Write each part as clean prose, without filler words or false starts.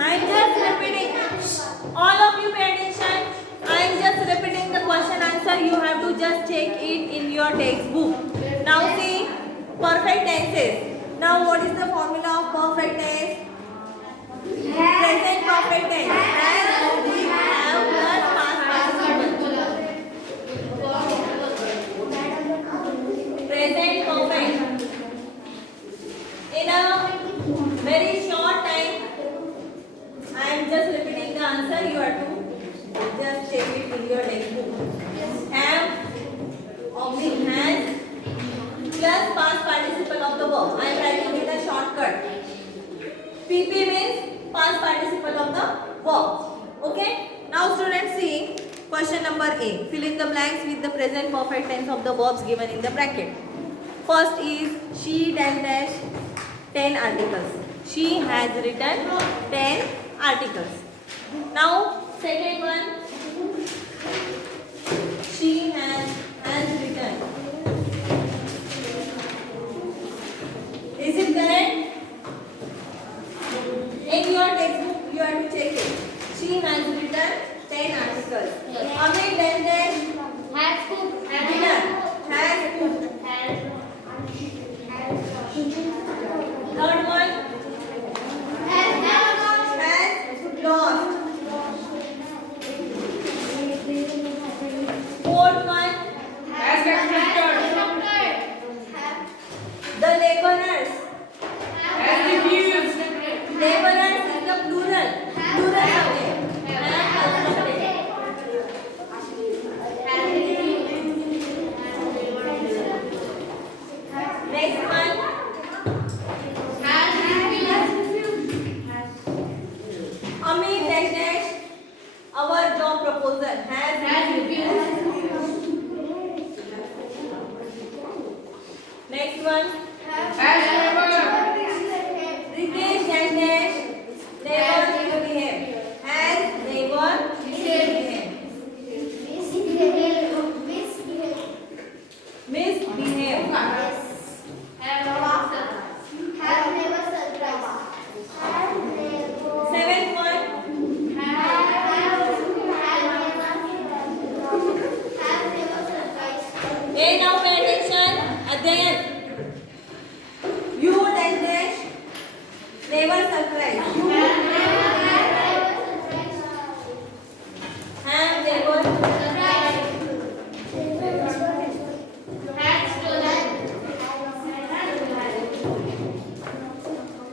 I am just repeating. All of you pay attention. I am just repeating the question answer. You have to just check it in your textbook. Now see perfect tenses. Now what is the formula of perfect tense? Present perfect tense. Has, we have plus past participle. Present perfect. In a very short time, I am just repeating the answer. You have to just check it in your textbook. Have, oblique has, plus past participle of the verb. I am writing in a shortcut. PP means past participle of the verb. Okay. Now students see question number A. Fill in the blanks with the present perfect tense of the verbs given in the bracket. First is she dash dash 10 articles. She has written 10 articles. Now second one, she has written. Is it correct? In your textbook you have to check it. She has written 10 articles. Amit dash dash Has cooked. dinner. Has cooked. Third one, has lost. Fourth one, the laborers. Laborers is the plural. Plural subject. Have constructed. Next one, Amit dash dash our job proposal. Has refused. Next one, Ritesh dash dash never misbehave. Has never misbehave. Misbehave. Seventh one, hey now pay attention. Adhayan. You dash dash never surprise. Have never.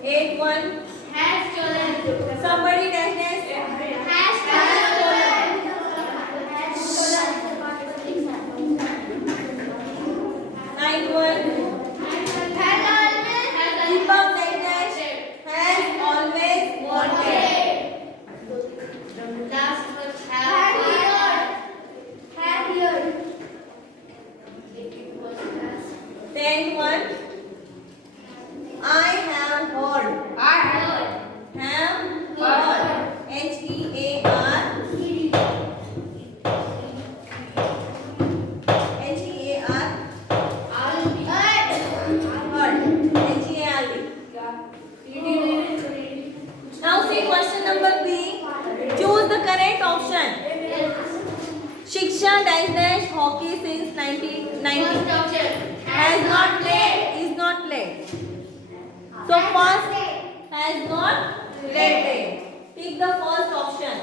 Eighth one, somebody dash dash. Ninth one, Deepak dash dash has always wanted. Tenth one, I have heard. Have heard. H-E-A-R. H-E-A-R. Heard. H-E-A-R-D. Now see question number B. Choose the correct option. Shiksha dash dash hockey since 1990. Has not played. Is not played. So first has not played. Take the first option.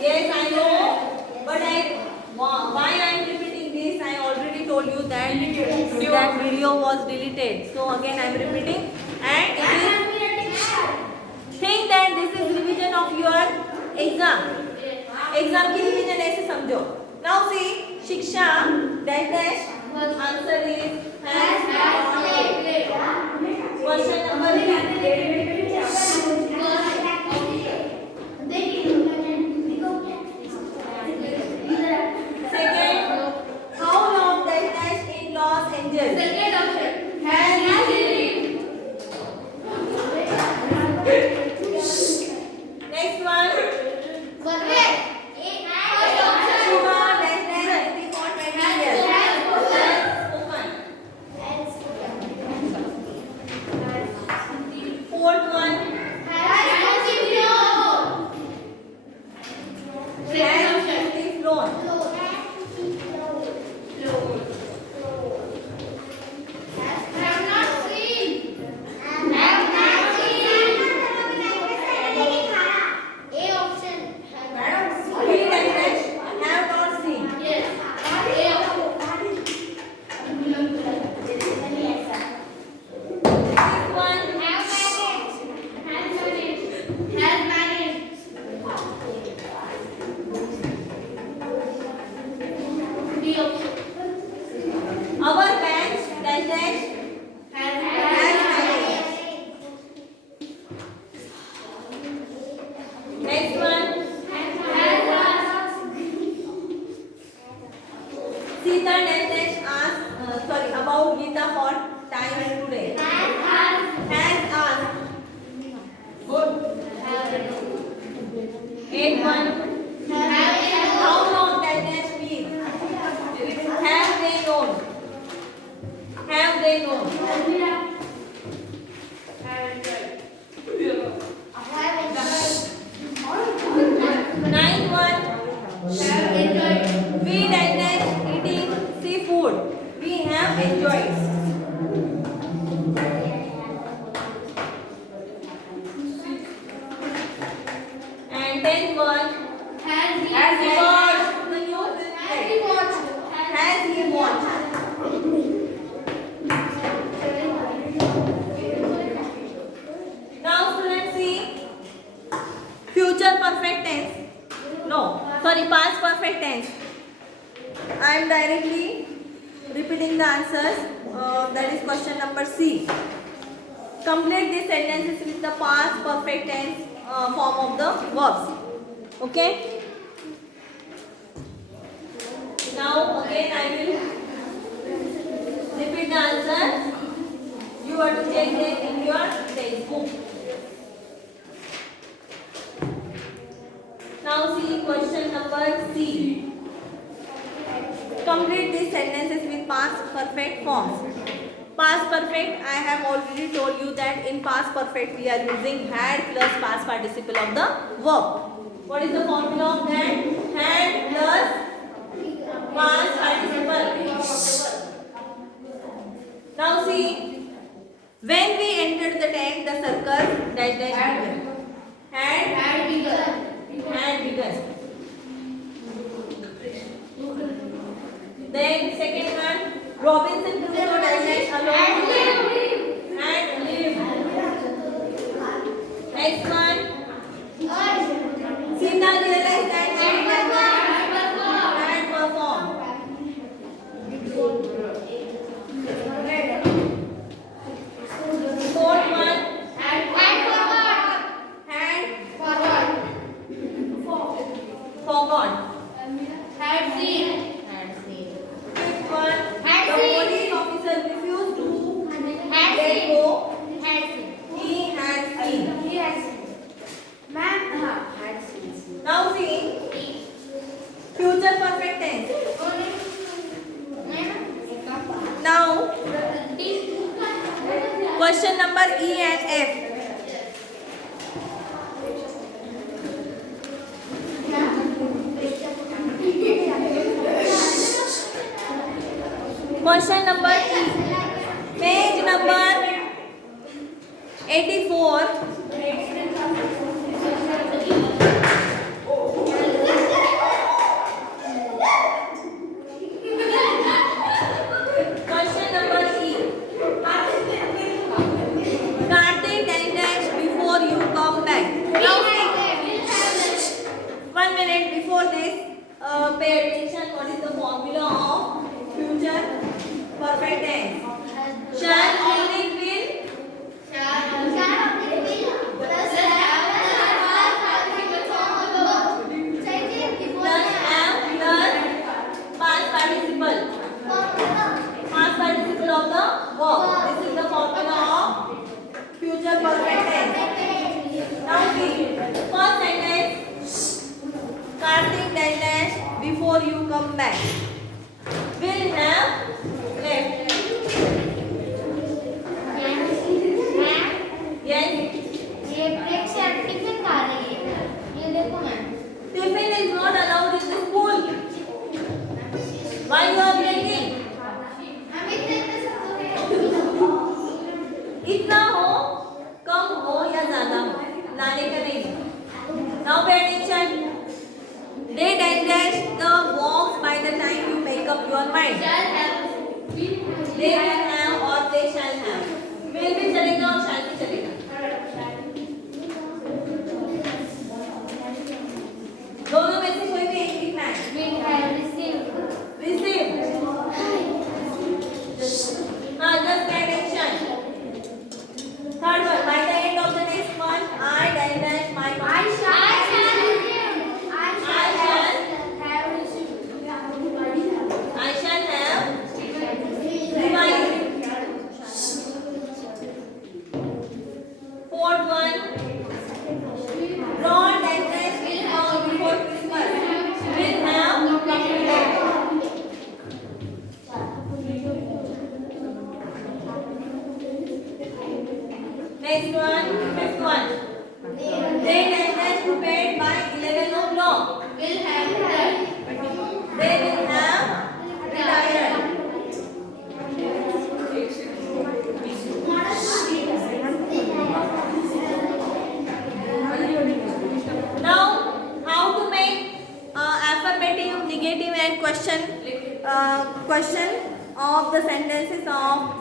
Yes, I know. But why I am repeating this? I already told you that that video was deleted. So again I am repeating. And it is think that this is revision of your exam. Exam की revision ऐसे समझो. Now see Shiksha dash dash answer is has not played. Question number 3. Second, how long dash dash in Los Angeles? Has lived. Next one. Shiva dash dash in for 20 years. Has spoken. perfect tense. I am directly repeating the answers. That is question number C. Complete these sentences with the past perfect tense form of the verbs. Okay. Now again I will repeat the answer. You have to check them in your textbook. Now see question number C. Complete these sentences with past perfect forms. Past perfect, I have already told you that in past perfect we are using had plus past participle of the verb. What is the formula of that? Had plus past participle. Now see, when we entered the tent, the circle dash dash began. Had begun. Then second one, Robinson Crusoe dash dash alone had lived. Next one, Sita realized that she had performed. Fourth one, had forgot. Had seen. Fifth one, the police officer refused to Had let seen. go. Had seen. He had seen. He had seen. Ma'am, had seen. Now see, future perfect tense. Now, question number E and F. Question number E. Page number 84. Question number E. Kartik dash dash before you come back. Now see, 1 minute before this, pay attention. What is the formula of future perfect tense? Shall, only, will. Plus have plus past participle. Past participle of the verb. This is the formula of future perfect tense. Now see, first sentence, Kartik dash dash before you come back. Will have left. Yes. Tiffin is not allowed in the school. Why you are breaking? इतना हो, कम हो या ज्यादा हो, लाने का नहीं. Now pay attention. They dash dash the walks by the time you make up your mind. They will have or they shall have. Will भी चलेगा और shall भी चलेगा. दोनों में से कोई भी एक लिखना है. Received. हाँ, just pay attention. Third one, by the end of the next month, I dash dash my. I shall have revised. Fourth one, Ron dash dash will come before Christmas. Will have completed. Next one, fifth one. They dash dash prepared by 11 o'clock. They will have retired. Now, how to make affirmative, negative, and question of the sentences of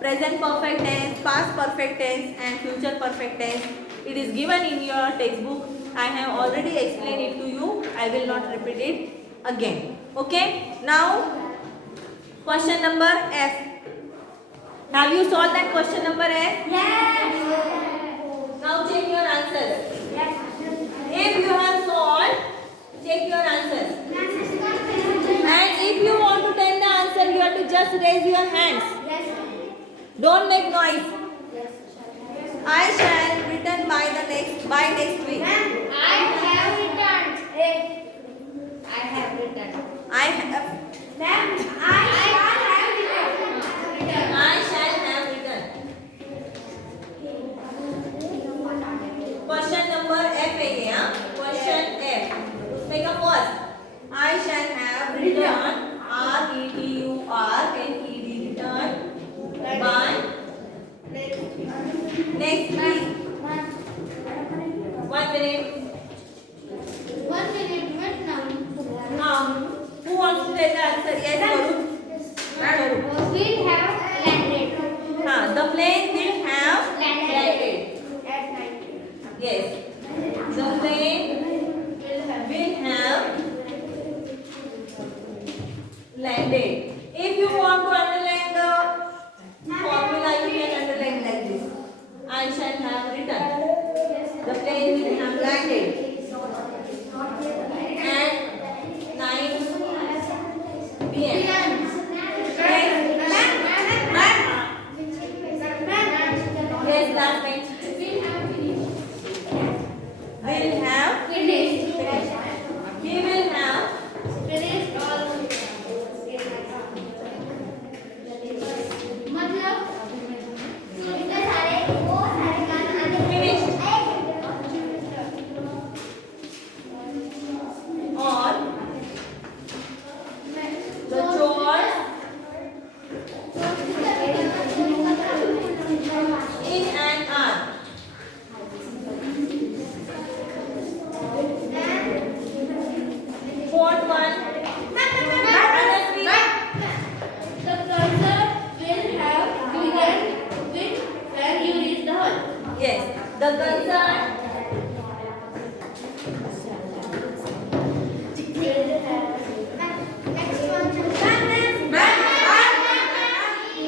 present perfect tense, past perfect tense, and future perfect tense. It is given in your textbook. I have already explained it to you. I will not repeat it. again. Okay. Now question number F. Have you solved that question number F? Yes. Now check your answers. Yes. If you have solved, check your answers. And if you want to tell the answer, you have to just raise your hands. Yes. Don't make noise. Yes. I shall return by next week. Ma'am, I have returned. I have returned. I have. Ma'am, I shall have returned. I shall have returned. Question number F है ये हाँ. Question F. उसमें का first. I shall have returned. RETURNED return by next week. 1 minute. 1 minute, wait now. Who wants to tell the answer? Yes, Gauru. Gauru. Will have landed. हाँ, the plane will have landed. At night. Yes, the plane will have landed. If you want to underline the formula, you can underline like this. I shall have returned. The plane will have landed at 9 p.m. Yes, last bench. Will have finished. He will have finished on the chores in an hour. Fourth one. Anasri. The cursor will have begun when you reach the hall. Yes, the concern. Next one.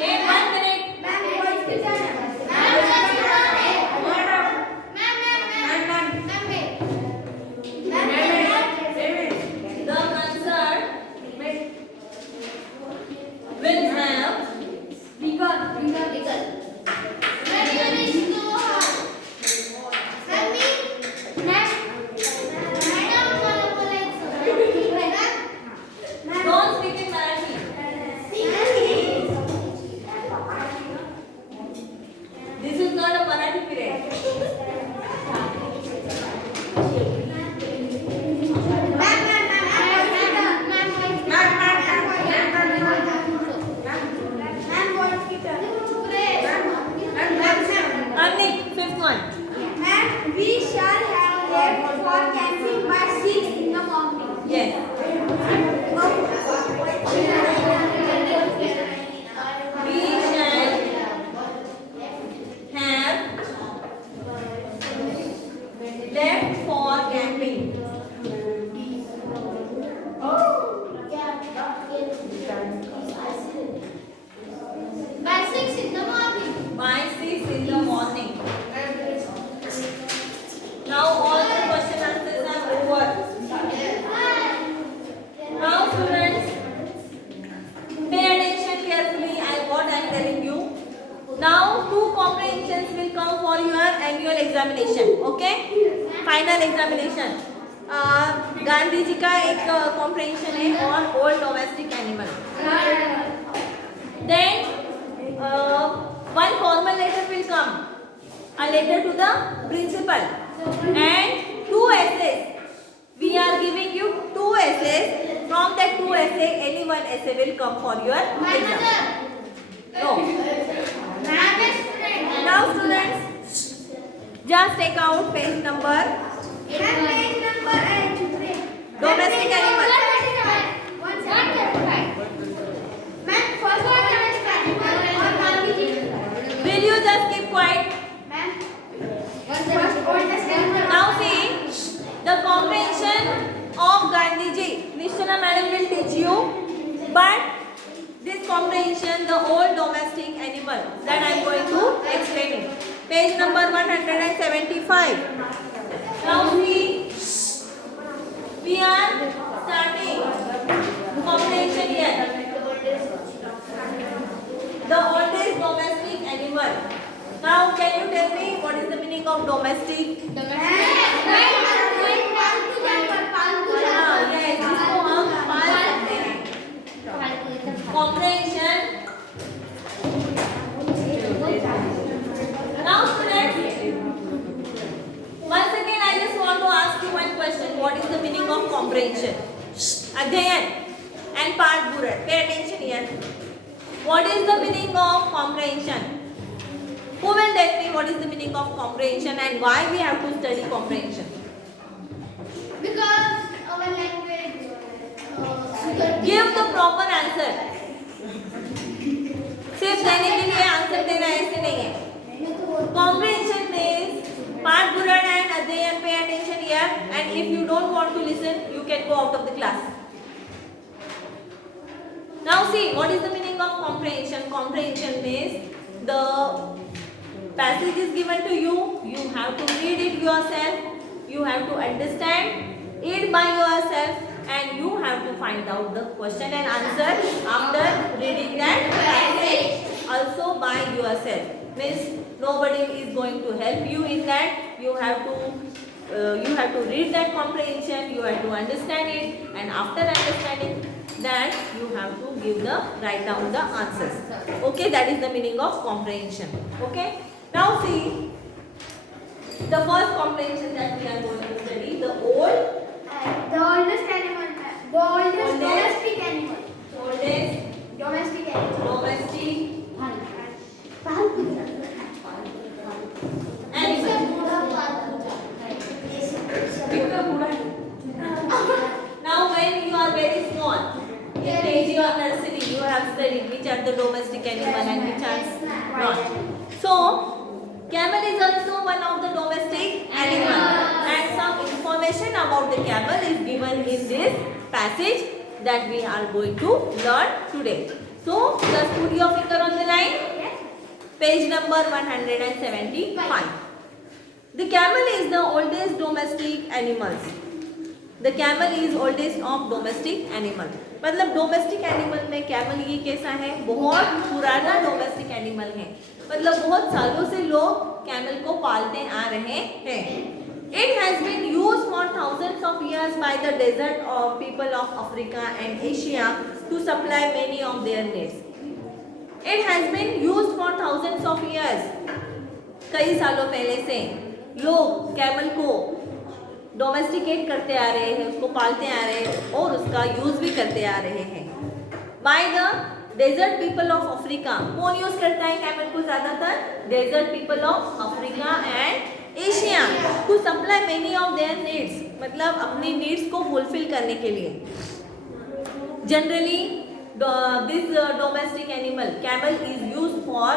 Wait 1 minute. The concern will have begun. Don't speak in Marathi. This is not a Marathi period. Annik, fifth one. We shall have left for camping by 6 in the morning. Yes. We shall have left for camping. By 6 in the morning. By 6 in the morning. Now all the question answers are over. Now students, pay attention carefully at what I am telling you. Now 2 comprehensions will come for your annual examination. Okay? Final examination. Gandhi ji का एक comprehension है और old domestic animal. Then one formal letter will come. A letter to the principal. And 2 essays. We are giving you 2 essays. From that 2 essays, any one essay will come for your exam. No. Now students, just take out page number. Domestic animal. Will you just keep quiet? Now see the comprehension of Gandhiji. Listen Archana madam will teach you, but this comprehension, the whole domestic animal, that I am going to explain it. Page number 175. Now we are starting comprehension here. The oldest domestic animal. Now can you tell me what is the meaning of domestic? Yes, जिसको हम पाल सकते हैं. Comprehension. Now students, once again I just want to ask you one question. What is the meaning of comprehension? Adhyayan and part Burat. Pay attention here. What is the meaning of comprehension? Who will tell me what is the meaning of comprehension and why we have to study comprehension? Because our language. Give the proper answer. सिर्फ देने के लिए answer देना ऐसे नहीं है. Comprehension means part Burat and Adhyayan. Pay attention here, and if you don't want to listen, you can go out of the class. Now see, what is the meaning of comprehension? Comprehension means the passage is given to you. You have to read it yourself. You have to understand it by yourself, and you have to find out the question and answer after reading that passage also by yourself. Means nobody is going to help you in that. You have to read that comprehension. You have to understand it, and after understanding that you have to write down the answers. Okay, that is the meaning of comprehension. Okay, now see the first comprehension that we are going to study, the oldest animal. The oldest domestic animal. oldest Domestic animal. domestic Now when you are very small, in KG or nursery, you have studied which are the domestic animal and which are not. So, camel is also one of the domestic animal, and some information about the camel is given in this passage that we are going to learn today. So, just put your finger on the line. Page number 175. The camel is the oldest domestic animals. The camel is oldest of domestic animal. मतलब domestic animal में camel ये कैसा है? बहुत पुराना domestic animal है. मतलब बहुत सालों से लोग कैमल को पालते आ रहे हैं. It has been used for thousands of years by the desert of people of Africa and Asia to supply many of their needs. It has been used for thousands of years. कई सालों पहले से लोग camel को domesticate करते आ रहे हैं, उसको पालते आ रहे हैं और उसका यूज भी करते आ रहे हैं. By the desert people of Africa. कौन यूज करता है कैमल को ज्यादातर? Desert people of Africa and Asia to supply many of their needs. मतलब अपनी नीड्स को फुलफिल करने के लिए. Generally this domestic animal camel is used for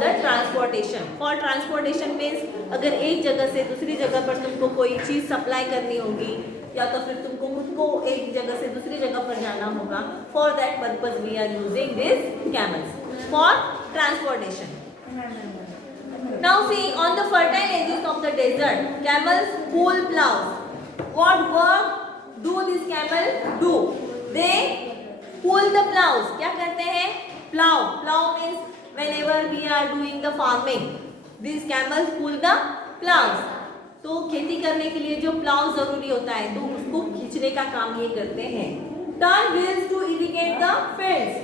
the transportation. For transportation means अगर एक जगह से दूसरी जगह पर तुमको कोई चीज़ सप्लाई करनी होगी या तो फिर तुमको खुद को एक जगह से दूसरी जगह पर जाना होगा. For that purpose we are using these camels for transportation. Now see, on the fertile edges of the desert, camels pull plows. What work do these camels do? They pull the plows. क्या करते हैं? Plow. Plow means whenever we are doing the farming, these camels pull the plows. तो खेती करने के लिए जो plough जरूरी होता है तो उसको खींचने का काम ये करते हैं. Turn wheels to irrigate the fields.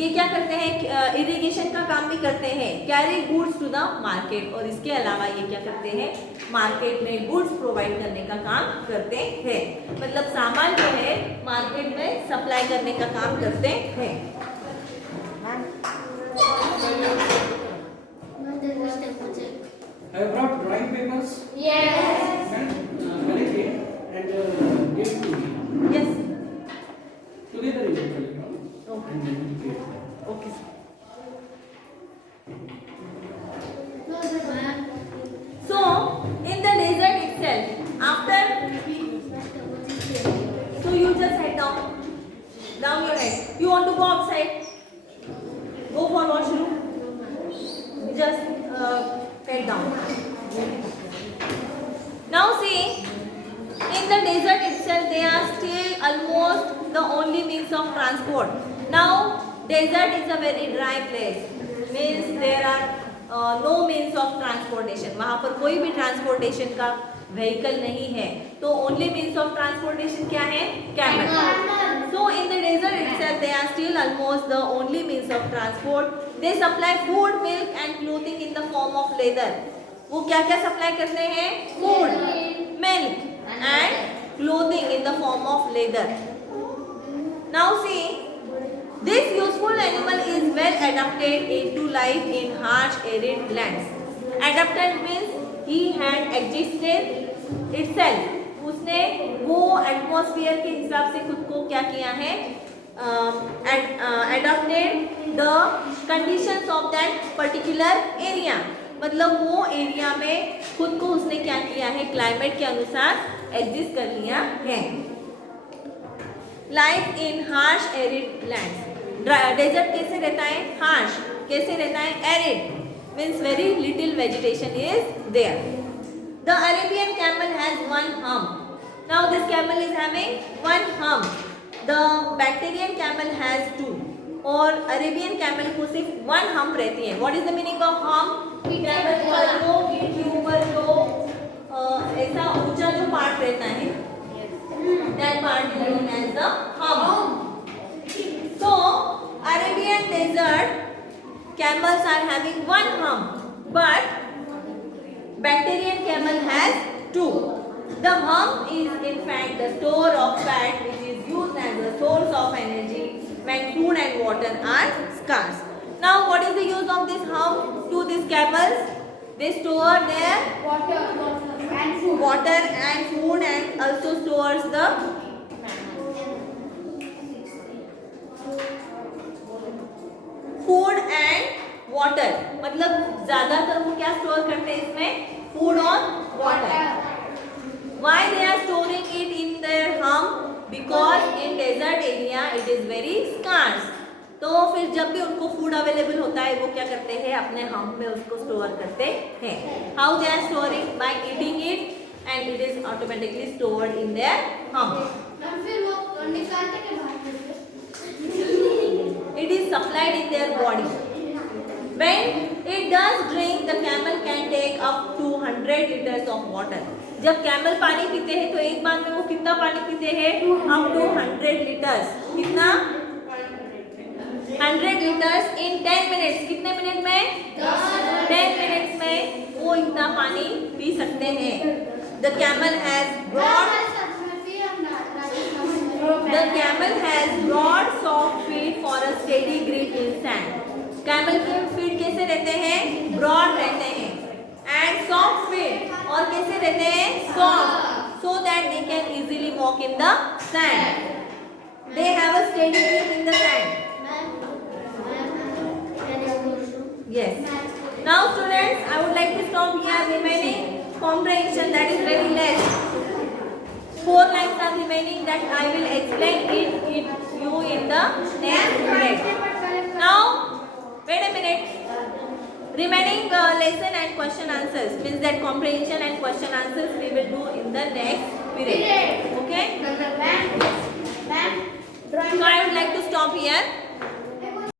ये क्या करते हैं? इरिगेशन का काम भी करते हैं. Carry goods to the market. और इसके अलावा ये क्या करते हैं? मार्केट में गुड्स प्रोवाइड करने का काम करते हैं. मतलब सामान जो है मार्केट में सप्लाई करने का काम करते हैं. I brought drawing papers. Yes. And collect it and give to me. Yes. Together you will collect, no? Okay. And then you give. Okay. So in the desert itself, after head down. Now see, in the desert itself, they are still almost the only means of transport. Now, desert is a very dry place. Means there are no means of transportation. वहाँ पर कोई भी transportation का vehicle नहीं है. तो only means of transportation क्या है? Camel. So in the desert itself, they are still almost the only means of transport. They supply food, milk, and clothing in the form of leather. वो क्या क्या supply करते हैं? Food, milk, and clothing in the form of leather. Now see, this useful animal is well adapted into life in harsh arid lands. Adapted means he had existed itself. उसने वो atmosphere के हिसाब से खुद को क्या किया है? Adapted the conditions of that particular area. मतलब वो एरिया में खुद को उसने क्या किया है? क्लाइमेट के अनुसार एडजस्ट कर लिया है. Life in harsh arid lands. Desert कैसे रहता है? हार्श. कैसे रहता है? Arid means very little vegetation is there. The Arabian camel has one hump. Now this camel is having one hump. The Bactrian camel has two. और Arabian camel को सिर्फ one hump रहती है. What is the meaning of hump? Camel का जो पीठ के ऊपर जो ऐसा ऊंचा जो पार्ट रहता है, that part is known as the hump. So Arabian desert camels are having one hump, but Bactrian camel has two. The hump is in fact the store of fat which is used as a source of energy when food and water are scarce. Now what is the use of this hump to these camels? They store their water and food and also stores the food and water. मतलब ज़्यादातर वो क्या store करते हैं इसमें? Food और water. Why they are storing it in their hump? Because in desert area it is very scarce. तो फिर जब भी उनको फूड अवेलेबल होता है वो क्या करते हैं? अपने हम्प में उसको स्टोर करते हैं. How they are storing? By eating it and it is automatically stored in their hump. फिर वो निकालते के बाद It is supplied in their body. When it does drink, the camel can take up to 100 liters of water. जब camel पानी पीते हैं तो एक बार में वो कितना पानी पीते हैं? Up to 100 liters. कितना? 100 liters in 10 minutes. कितने मिनट में? 10 minutes में वो इतना पानी पी सकते हैं. The camel has broad soft feet for a steady grip in sand. Camel के फीट कैसे रहते हैं? ब्रॉड रहते हैं. And soft feet. और कैसे रहते हैं? Soft. So that they can easily walk in the sand. They have a steady grip in the sand. Yes. Now students, I would like to stop here. Remaining comprehension, that is very less. 4 lines are remaining that I will explain it you in the next unit. Now, wait a minute. Remaining lesson and question answers means that comprehension and question answers we will do in the next period. Okay? So I would like to stop here.